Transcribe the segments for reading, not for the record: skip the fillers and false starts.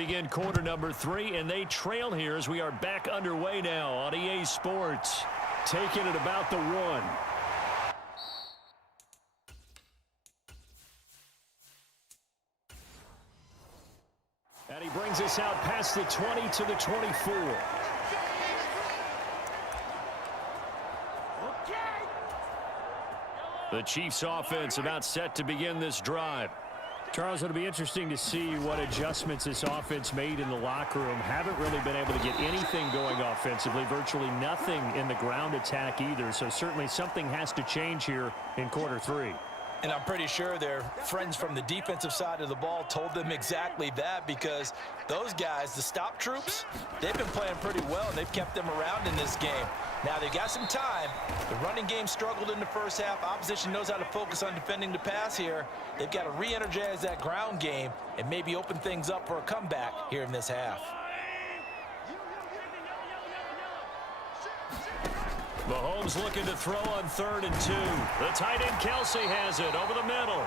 begin quarter number 3, and they trail here as we are back underway now on EA Sports. Taking it about the 1. And he brings us out past the 20 to the 24. The Chiefs offense about set to begin this drive. Charles, it'll be interesting to see what adjustments this offense made in the locker room. Haven't really been able to get anything going offensively, virtually nothing in the ground attack either. So certainly something has to change here in quarter 3. And I'm pretty sure their friends from the defensive side of the ball told them exactly that, because those guys, the stop troops, they've been playing pretty well, and they've kept them around in this game. Now, they've got some time. The running game struggled in the first half. Opposition knows how to focus on defending the pass here. They've got to re-energize that ground game and maybe open things up for a comeback here in this half. Mahomes looking to throw on 3rd and 2. The tight end Kelsey has it over the middle.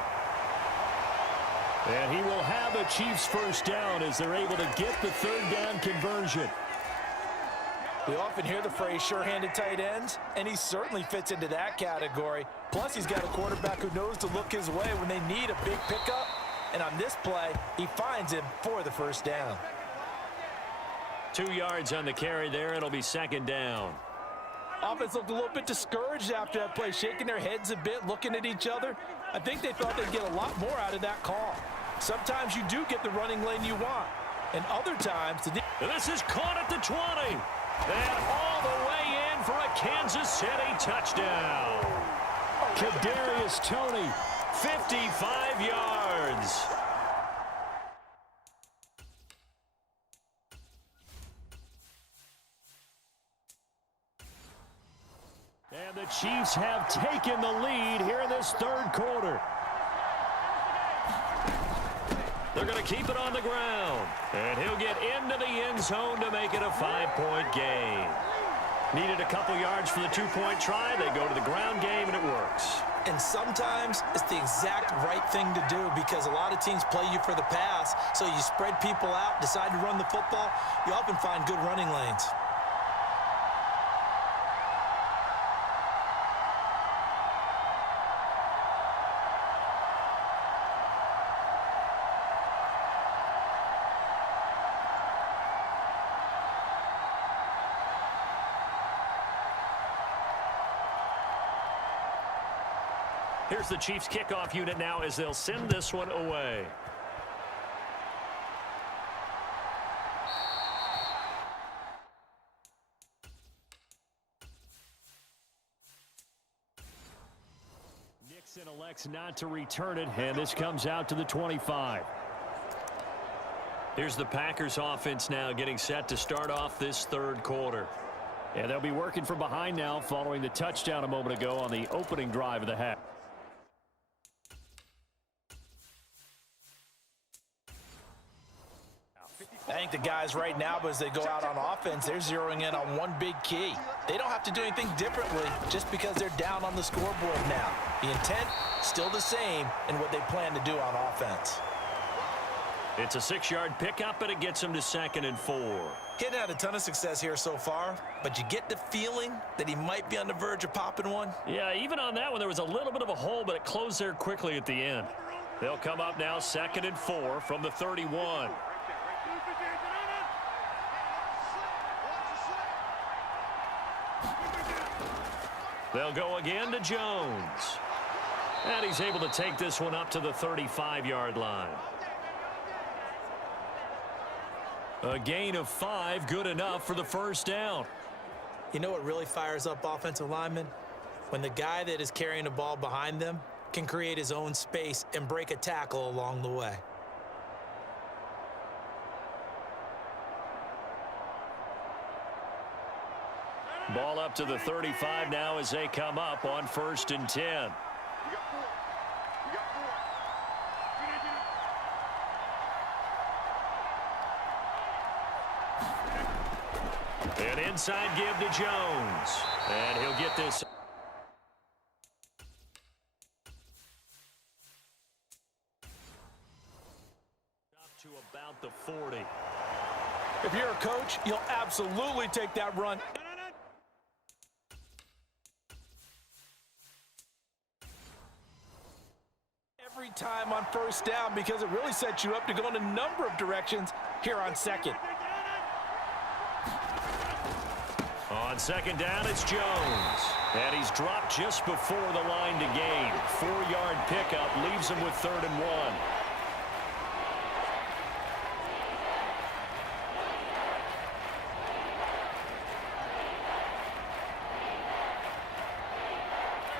And he will have a Chiefs first down as they're able to get the 3rd down conversion. We often hear the phrase sure-handed tight ends, and he certainly fits into that category. Plus, he's got a quarterback who knows to look his way when they need a big pickup. And on this play, he finds him for the first down. 2 yards on the carry there. It'll be 2nd down. Offense looked a little bit discouraged after that play, shaking their heads a bit, looking at each other. I think they thought they'd get a lot more out of that call. Sometimes you do get the running lane you want, and other times... This is caught at the 20. And all the way in for a Kansas City touchdown. Kadarius Toney, 55 yards. And the Chiefs have taken the lead here in this 3rd quarter. They're going to keep it on the ground. And he'll get into the end zone to make it a 5-point game. Needed a couple yards for the 2-point try. They go to the ground game, and it works. And sometimes it's the exact right thing to do, because a lot of teams play you for the pass. So you spread people out, decide to run the football. You often find good running lanes. Here's the Chiefs kickoff unit now as they'll send this one away. Nixon elects not to return it, and this comes out to the 25. Here's the Packers offense now getting set to start off this 3rd quarter. And they'll be working from behind now following the touchdown a moment ago on the opening drive of the half. I think the guys right now, as they go out on offense, they're zeroing in on one big key. They don't have to do anything differently just because they're down on the scoreboard now. The intent, still the same in what they plan to do on offense. It's a 6-yard pickup, and it gets them to 2nd and 4. He hadn't had a ton of success here so far, but you get the feeling that he might be on the verge of popping one. Yeah, even on that one, there was a little bit of a hole, but it closed there quickly at the end. They'll come up now 2nd and 4 from the 31. They'll go again to Jones. And he's able to take this one up to the 35-yard line. A gain of 5, good enough for the first down. You know what really fires up offensive linemen? When the guy that is carrying the ball behind them can create his own space and break a tackle along the way. Ball up to the 35 now as they come up on 1st and 10. An inside give to Jones. And he'll get this. Up to about the 40. If you're a coach, you'll absolutely take that run. Every time on first down, because it really sets you up to go in a number of directions here on second. On second down, it's Jones. And he's dropped just before the line to gain. 4-yard pickup leaves him with 3rd and 1.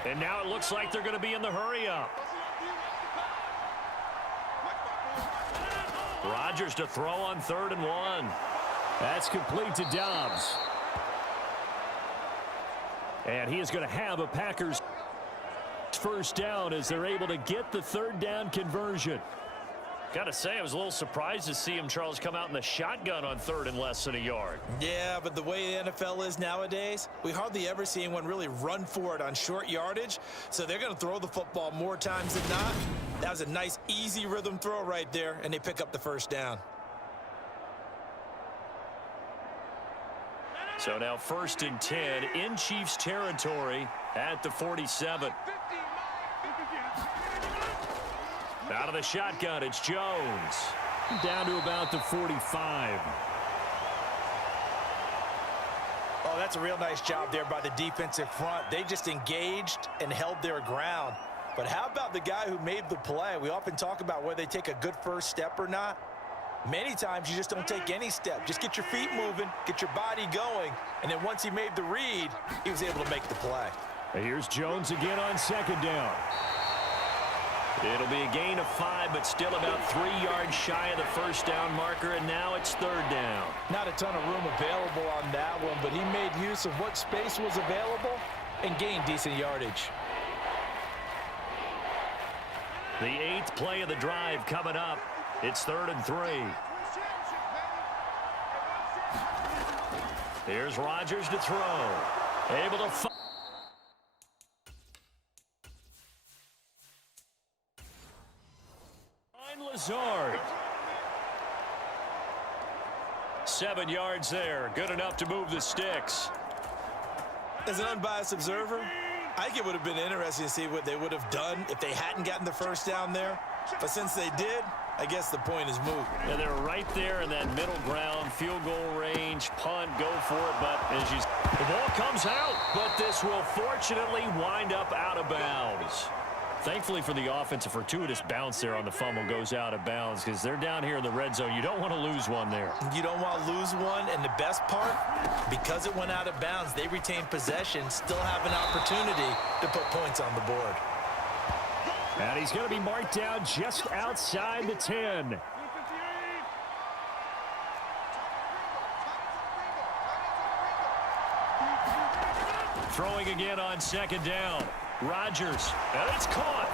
And now it looks like they're going to be in the hurry-up. Rodgers to throw on 3rd and 1. That's complete to Dobbs. And he is going to have a Packers first down as they're able to get the 3rd down conversion. Got to say, I was a little surprised to see him, Charles, come out in the shotgun on 3rd and less than a yard. Yeah, but the way the NFL is nowadays, we hardly ever see anyone really run for it on short yardage. So they're going to throw the football more times than not. That was a nice, easy rhythm throw right there, and they pick up the first down. So now 1st and 10 in Chiefs territory at the 47. Out of the shotgun, it's Jones. Down to about the 45. Oh, that's a real nice job there by the defensive front. They just engaged and held their ground. But how about the guy who made the play? We often talk about whether they take a good first step or not. Many times you just don't take any step. Just get your feet moving, get your body going, and then once he made the read, he was able to make the play. Here's Jones again on 2nd down. It'll be a gain of 5, but still about 3 yards shy of the first down marker, and now it's 3rd down. Not a ton of room available on that one, but he made use of what space was available and gained decent yardage. The 8th play of the drive coming up. It's 3rd and 3. Here's Rodgers to throw. Able to find Lazard. 7 yards there. Good enough to move the sticks. As an unbiased observer, I think it would have been interesting to see what they would have done if they hadn't gotten the first down there. But since they did, I guess the point is moot. Yeah, they're right there in that middle ground, field goal range, punt, go for it. But as you, the ball comes out, but this will fortunately wind up out of bounds. Thankfully for the offense, a fortuitous bounce there on the fumble goes out of bounds because they're down here in the red zone. You don't want to lose one there. You don't want to lose one, and the best part, because it went out of bounds, they retain possession, still have an opportunity to put points on the board. And he's going to be marked down just outside the 10. Throwing again on 2nd down. Rodgers, and it's caught.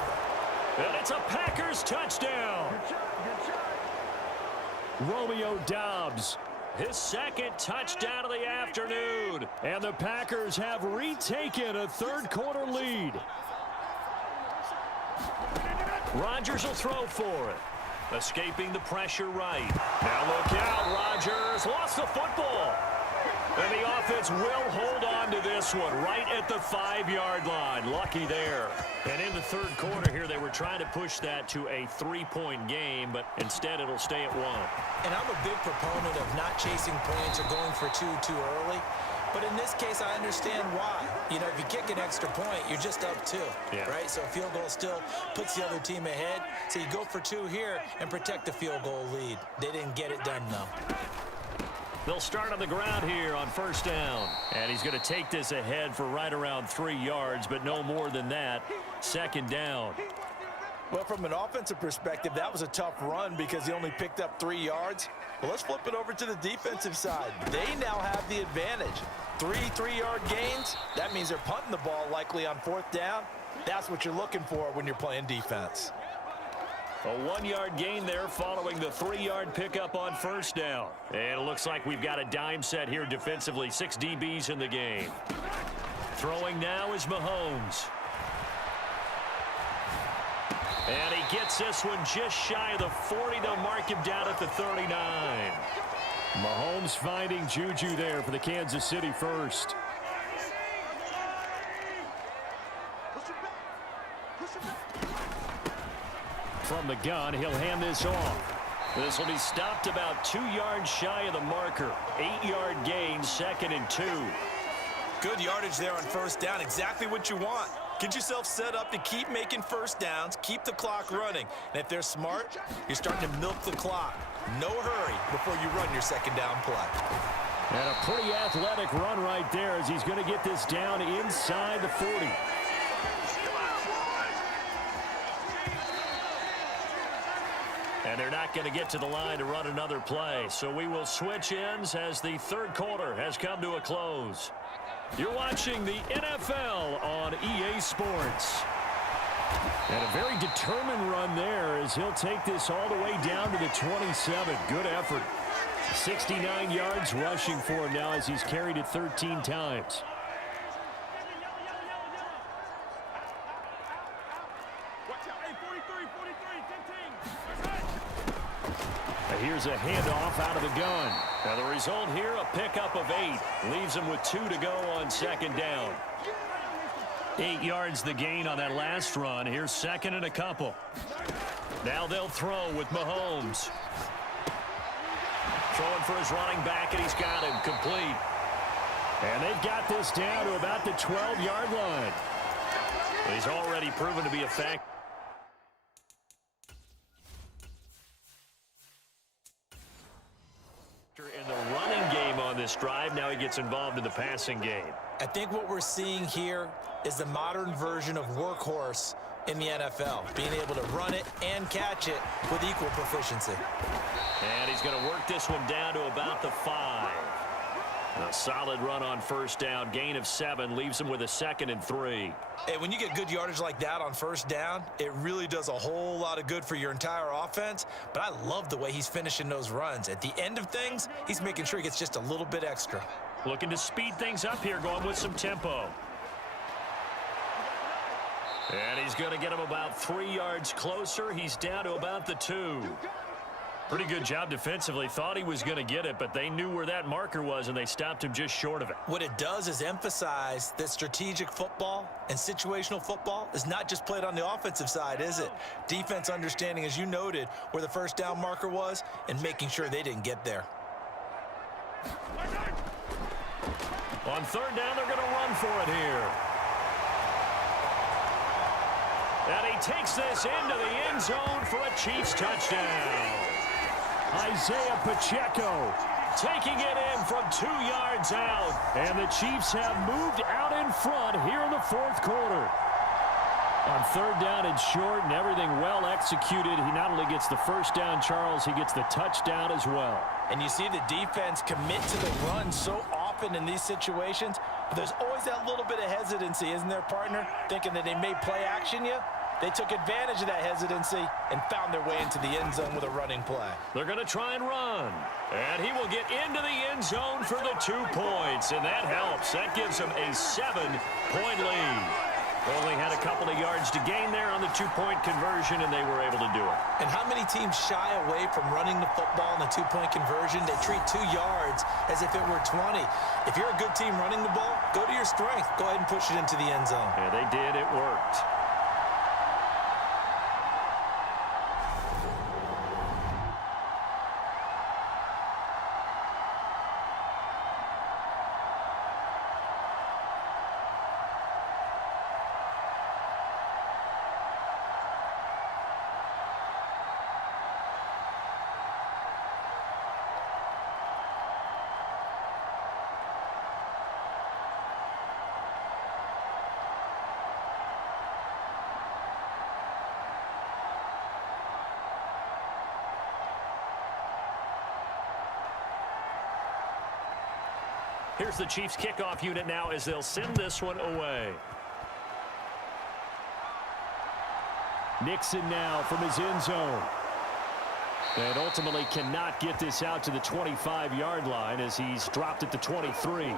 And it's a Packers touchdown. Romeo Doubs, his 2nd touchdown of the afternoon. And the Packers have retaken a 3rd quarter lead. Rodgers will throw for it. Escaping the pressure right. Now look out, Rodgers lost the football. And the offense will hold on to this one right at the 5-yard line. Lucky there. And in the 3rd quarter here, they were trying to push that to a 3-point game, but instead it'll stay at 1. And I'm a big proponent of not chasing points or going for two too early. But in this case, I understand why. You know, if you kick an extra point, you're just up 2, right? So a field goal still puts the other team ahead. So you go for 2 here and protect the field goal lead. They didn't get it done, though. They'll start on the ground here on 1st down. And he's going to take this ahead for right around 3 yards, but no more than that. 2nd down. Well, from an offensive perspective, that was a tough run because he only picked up 3 yards. Well, let's flip it over to the defensive side. They now have the advantage. 3 3-yard gains. That means they're punting the ball likely on 4th down. That's what you're looking for when you're playing defense. A 1-yard gain there following the 3-yard pickup on 1st down. And it looks like we've got a dime set here defensively. 6 DBs in the game. Throwing now is Mahomes. And he gets this one just shy of the 40. They'll mark him down at the 39. Mahomes finding Juju there for the Kansas City first. From the gun, he'll hand this off. This will be stopped about 2 yards shy of the marker. 8-yard gain, 2nd and 2. Good yardage there on first down. Exactly what you want. Get yourself set up to keep making first downs, keep the clock running. And if they're smart, you're starting to milk the clock. No hurry before you run your second down play. And a pretty athletic run right there as he's going to get this down inside the 40. And they're not going to get to the line to run another play. So we will switch ends as the third quarter has come to a close. You're watching the NFL on EA Sports. And a very determined run there as he'll take this all the way down to the 27. Good effort. 69 yards rushing for him now as he's carried it 13 times. Here's a handoff out of the gun. Now the result here, a pickup of 8. Leaves him with 2 to go on second down. 8 yards the gain on that last run. Here's 2nd and a couple. Now they'll throw with Mahomes. Throwing for his running back, and he's got him complete. And they've got this down to about the 12-yard line. He's already proven to be effective. In the running game on this drive, now he gets involved in the passing game. I think what we're seeing here is the modern version of workhorse in the NFL, being able to run it and catch it with equal proficiency. And he's going to work this one down to about the 5. A solid run on first down, gain of 7, leaves him with a 2nd and 3. Hey, when you get good yardage like that on first down, it really does a whole lot of good for your entire offense. But I love the way he's finishing those runs. At the end of things, he's making sure he gets just a little bit extra. Looking to speed things up here, going with some tempo. And he's going to get him about 3 yards closer. He's down to about the 2. Pretty good job defensively. Thought he was going to get it, but they knew where that marker was, and they stopped him just short of it. What it does is emphasize that strategic football and situational football is not just played on the offensive side, is it? Defense understanding, as you noted, where the first down marker was and making sure they didn't get there. On third down, they're going to run for it here. And he takes this into the end zone for a Chiefs touchdown. Isaiah Pacheco taking it in from 2 yards out. And the Chiefs have moved out in front here in the fourth quarter. On third down and short and everything well executed, he not only gets the first down, Charles, he gets the touchdown as well. And you see the defense commit to the run so often in these situations, but there's always that little bit of hesitancy, isn't there, partner? Thinking that they may play action you. They took advantage of that hesitancy and found their way into the end zone with a running play. They're going to try and run. And he will get into the end zone for the 2 points. And that helps. That gives him a 7-point lead. Only had a couple of yards to gain there on the 2-point conversion, and they were able to do it. And how many teams shy away from running the football in the 2-point conversion? They treat 2 yards as if it were 20. If you're a good team running the ball, go to your strength. Go ahead and push it into the end zone. Yeah, they did. It worked. Here's the Chiefs kickoff unit now as they'll send this one away. Nixon now from his end zone. And ultimately cannot get this out to the 25-yard line as he's dropped at the 23.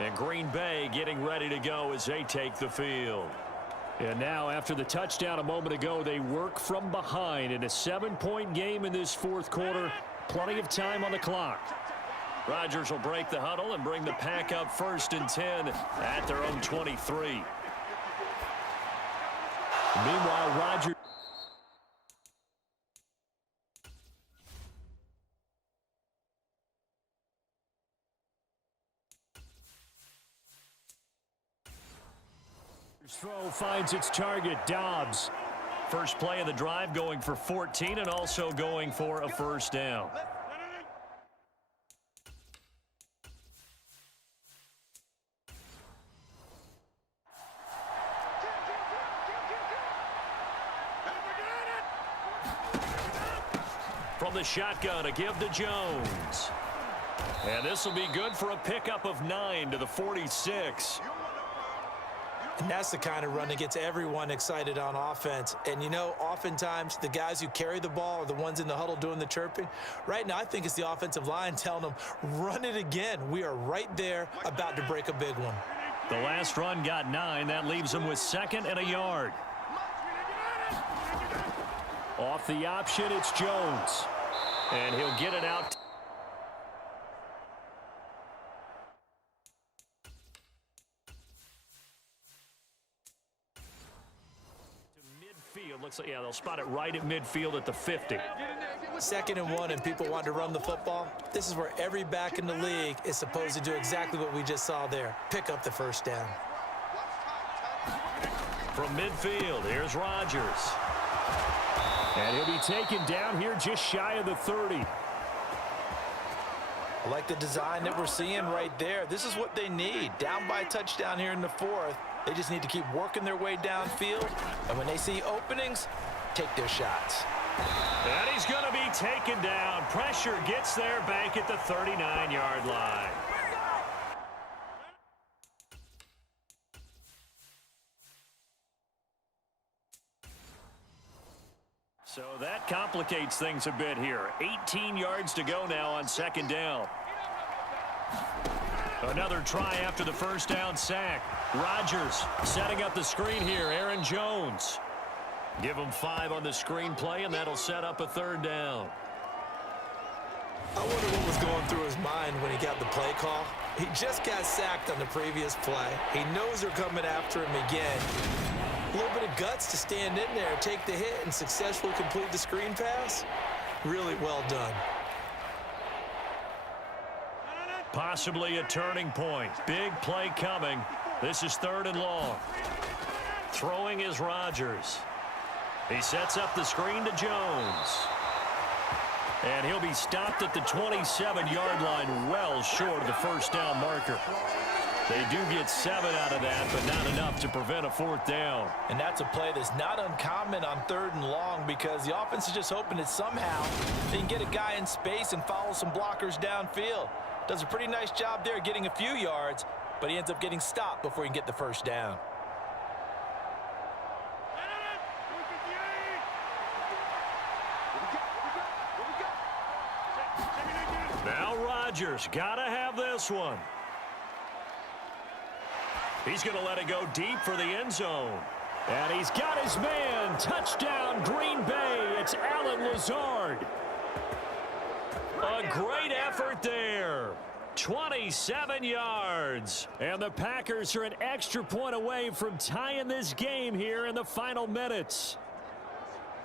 And Green Bay getting ready to go as they take the field. And now, after the touchdown a moment ago, they work from behind in a 7-point game in this fourth quarter. Plenty of time on the clock. Rodgers will break the huddle and bring the pack up 1st and 10 at their own 23. Meanwhile, Rodgers throw finds its target, Dobbs. First play of the drive, going for 14 and also going for a first down. From the shotgun, a give to Jones. And this will be good for a pickup of 9 to the 46. And that's the kind of run that gets everyone excited on offense. And, you know, oftentimes the guys who carry the ball are the ones in the huddle doing the chirping. Right now, I think it's the offensive line telling them, run it again. We are right there about to break a big one. The last run got 9. That leaves them with 2nd and a yard. Off the option, it's Jones. And he'll get it out. Looks like, yeah, they'll spot it right at midfield at the 50. 2nd and 1, and people want to run the football. This is where every back in the league is supposed to do exactly what we just saw there. Pick up the first down. From midfield, here's Rodgers. And he'll be taken down here just shy of the 30. I like the design that we're seeing right there. This is what they need. Down by a touchdown here in the 4th. They just need to keep working their way downfield. And when they see openings, take their shots. And he's going to be taken down. Pressure gets there back at the 39-yard line. So that complicates things a bit here. 18 yards to go now on 2nd down. Another try after the first down sack. Rodgers setting up the screen here. Aaron Jones. Give him 5 on the screen play, and that'll set up a 3rd down. I wonder what was going through his mind when he got the play call. He just got sacked on the previous play. He knows they're coming after him again. A little bit of guts to stand in there, take the hit, and successfully complete the screen pass. Really well done. Possibly a turning point. Big play coming. This is 3rd and long. Throwing is Rodgers. He sets up the screen to Jones. And he'll be stopped at the 27-yard line, well short of the first down marker. They do get 7 out of that, but not enough to prevent a 4th down. And that's a play that's not uncommon on 3rd and long because the offense is just hoping that somehow they can get a guy in space and follow some blockers downfield. Does a pretty nice job there getting a few yards, but he ends up getting stopped before he can get the first down. Now Rodgers got to have this one. He's going to let it go deep for the end zone. And he's got his man. Touchdown, Green Bay. It's Allen Lazard. A great effort there. 27 yards. And the Packers are an extra point away from tying this game here in the final minutes.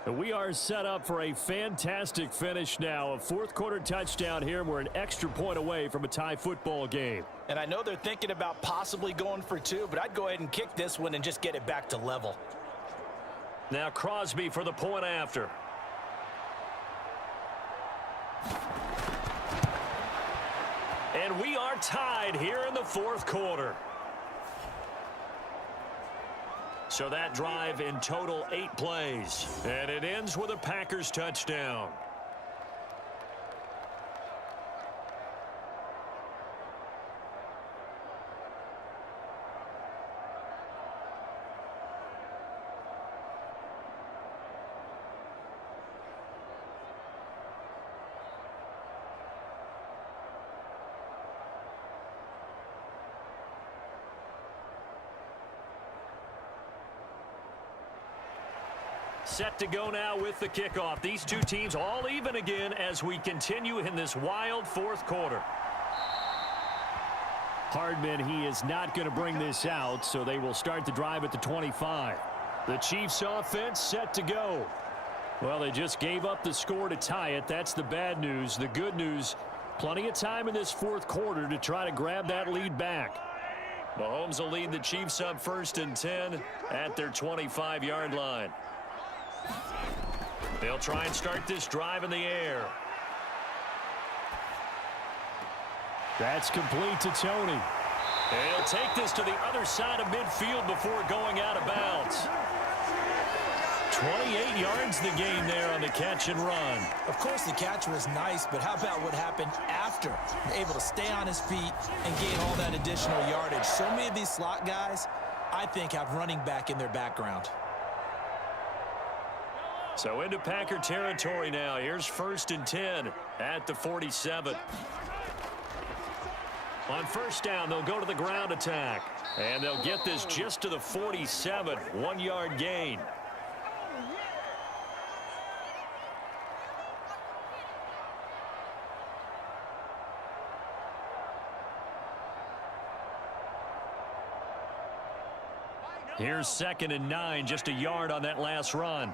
We are set up for a fantastic finish now. A 4th quarter touchdown here. We're an extra point away from a tie football game. And I know they're thinking about possibly going for 2, but I'd go ahead and kick this one and just get it back to level. Now Crosby for the point after. And we are tied here in the 4th quarter. So that drive in total 8 plays. And it ends with a Packers touchdown. set to go now with the kickoff. These two teams all even again as we continue in this wild fourth quarter. Hardman, he is not going to bring this out, so they will start the drive at the 25. The Chiefs offense set to go. Well, they just gave up the score to tie it. That's the bad news. The good news, plenty of time in this fourth quarter to try to grab that lead back. Mahomes will lead the Chiefs up 1st and 10 at their 25-yard line. They'll try and start this drive in the air. That's complete to Tony. And he'll take this to the other side of midfield before going out of bounds. 28 yards the gain there on the catch and run. Of course, the catch was nice, but how about what happened after? Able to stay on his feet and gain all that additional yardage. So many of these slot guys, I think, have running back in their background. So into Packer territory now. Here's 1st and 10 at the 47. On 1st down, they'll go to the ground attack. And they'll get this just to the 47. 1-yard gain. Here's 2nd and 9, just a yard on that last run.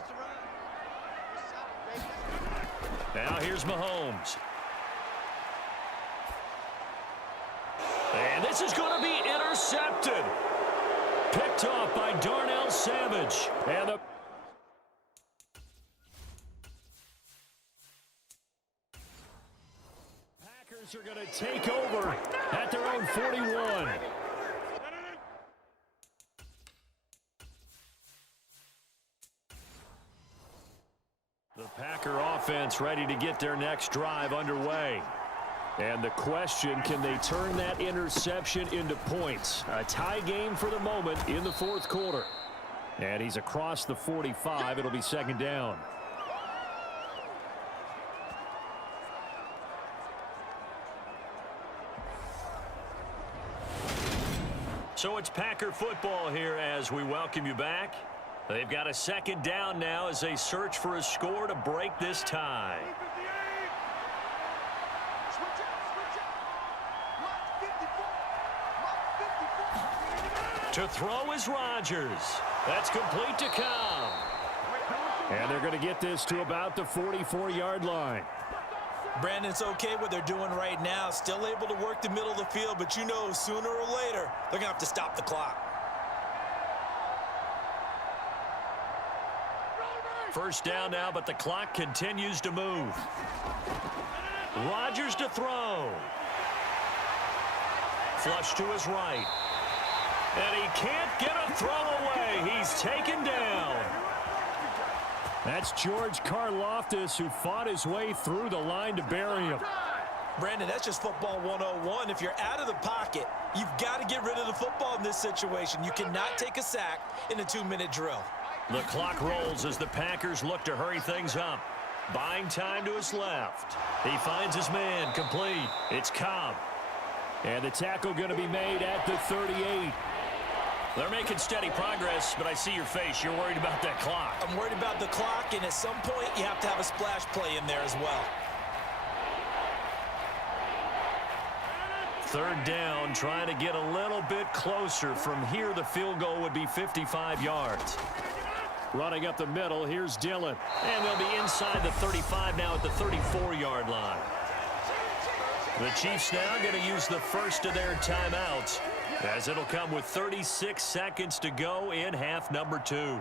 Now here's Mahomes. And this is going to be intercepted. Picked off by Darnell Savage. And the Packers are going to take over at their own 41. The Packer offense ready to get their next drive underway. And the question, can they turn that interception into points? A tie game for the moment in the fourth quarter. And he's across the 45. It'll be 2nd down. So it's Packer football here as we welcome you back. They've got a 2nd down now as they search for a score to break this tie. To throw is Rodgers. That's complete to Cobb. And they're going to get this to about the 44-yard line. Brandon, it's okay what they're doing right now. Still able to work the middle of the field, but you know sooner or later they're going to have to stop the clock. 1st down now, but the clock continues to move. Rodgers to throw. Flush to his right. And he can't get a throw away. He's taken down. That's George Karlaftis, who fought his way through the line to bury him. Brandon, that's just football 101. If you're out of the pocket, you've got to get rid of the football in this situation. You cannot take a sack in a 2-minute drill. The clock rolls as the Packers look to hurry things up. Buying time to his left. He finds his man complete. It's Cobb. And the tackle going to be made at the 38. They're making steady progress, but I see your face. You're worried about that clock. I'm worried about the clock, and at some point you have to have a splash play in there as well. 3rd down, trying to get a little bit closer. From here, the field goal would be 55 yards. Running up the middle, here's Dillon. And they'll be inside the 35 now at the 34-yard line. The Chiefs now going to use the first of their timeouts, as it'll come with 36 seconds to go in half number 2.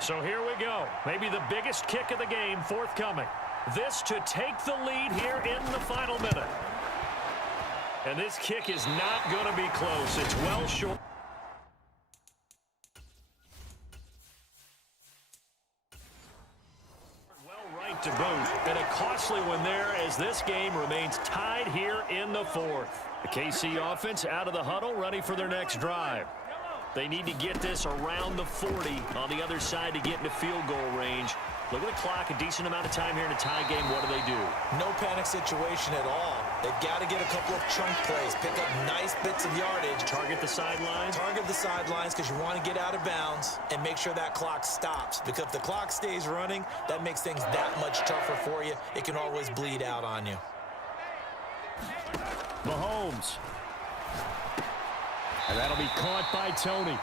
So here we go. Maybe the biggest kick of the game forthcoming. This to take the lead here in the final minute. And this kick is not going to be close. It's well short. Well right to boot. And a costly one there as this game remains tied here in the fourth. The KC offense out of the huddle, ready for their next drive. They need to get this around the 40 on the other side to get into field goal range. Look at the clock, a decent amount of time here in a tie game. What do? No panic situation at all. They've got to get a couple of chunk plays, pick up nice bits of yardage. Target the sidelines. Target the sidelines because you want to get out of bounds and make sure that clock stops. Because if the clock stays running, that makes things that much tougher for you. It can always bleed out on you. Mahomes. And that'll be caught by Tony.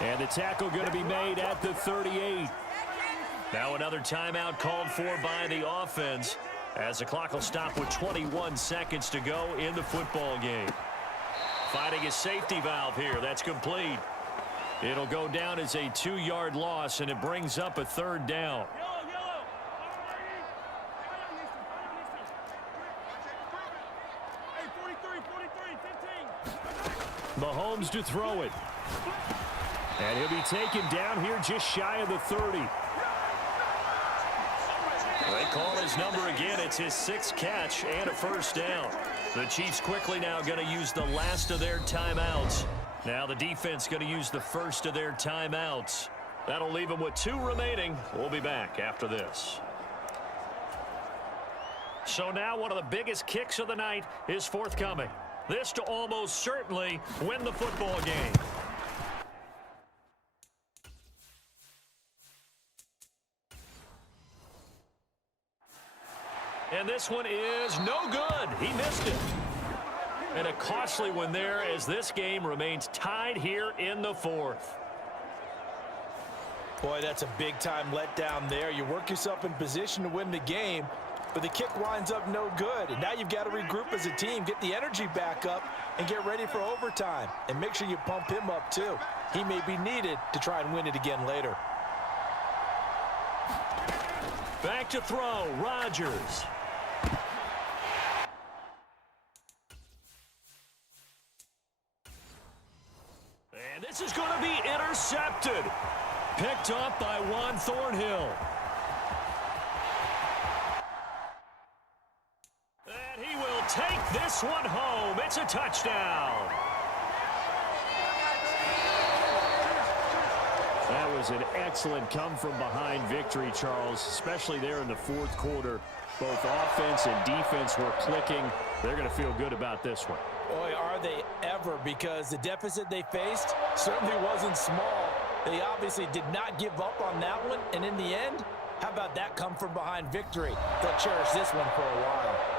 And the tackle going to be made at the 38. Now another timeout called for by the offense, as the clock will stop with 21 seconds to go in the football game. Finding a safety valve here. That's complete. It'll go down as a 2-yard loss, and it brings up a 3rd down. Mahomes to throw it. And he'll be taken down here just shy of the 30. They call his number again. It's his 6th catch and a 1st down. The Chiefs quickly now going to use the last of their timeouts. Now the defense going to use the first of their timeouts. That'll leave them with 2 remaining. We'll be back after this. So now one of the biggest kicks of the night is forthcoming. This to almost certainly win the football game. And this one is no good. He missed it. And a costly one there as this game remains tied here in the 4th. Boy, that's a big-time letdown there. You work yourself in position to win the game, but the kick winds up no good. And now you've got to regroup as a team, get the energy back up, and get ready for overtime. And make sure you pump him up, too. He may be needed to try and win it again later. Back to throw, Rodgers. And this is going to be intercepted. Picked up by Juan Thornhill. And he will take this one home. It's a touchdown. That was an excellent come-from-behind victory, Charles, especially there in the 4th quarter. Both offense and defense were clicking. They're going to feel good about this one. Boy, are they ever, because the deficit they faced certainly wasn't small. They obviously did not give up on that one, and in the end, how about that come-from-behind victory? They'll cherish this one for a while.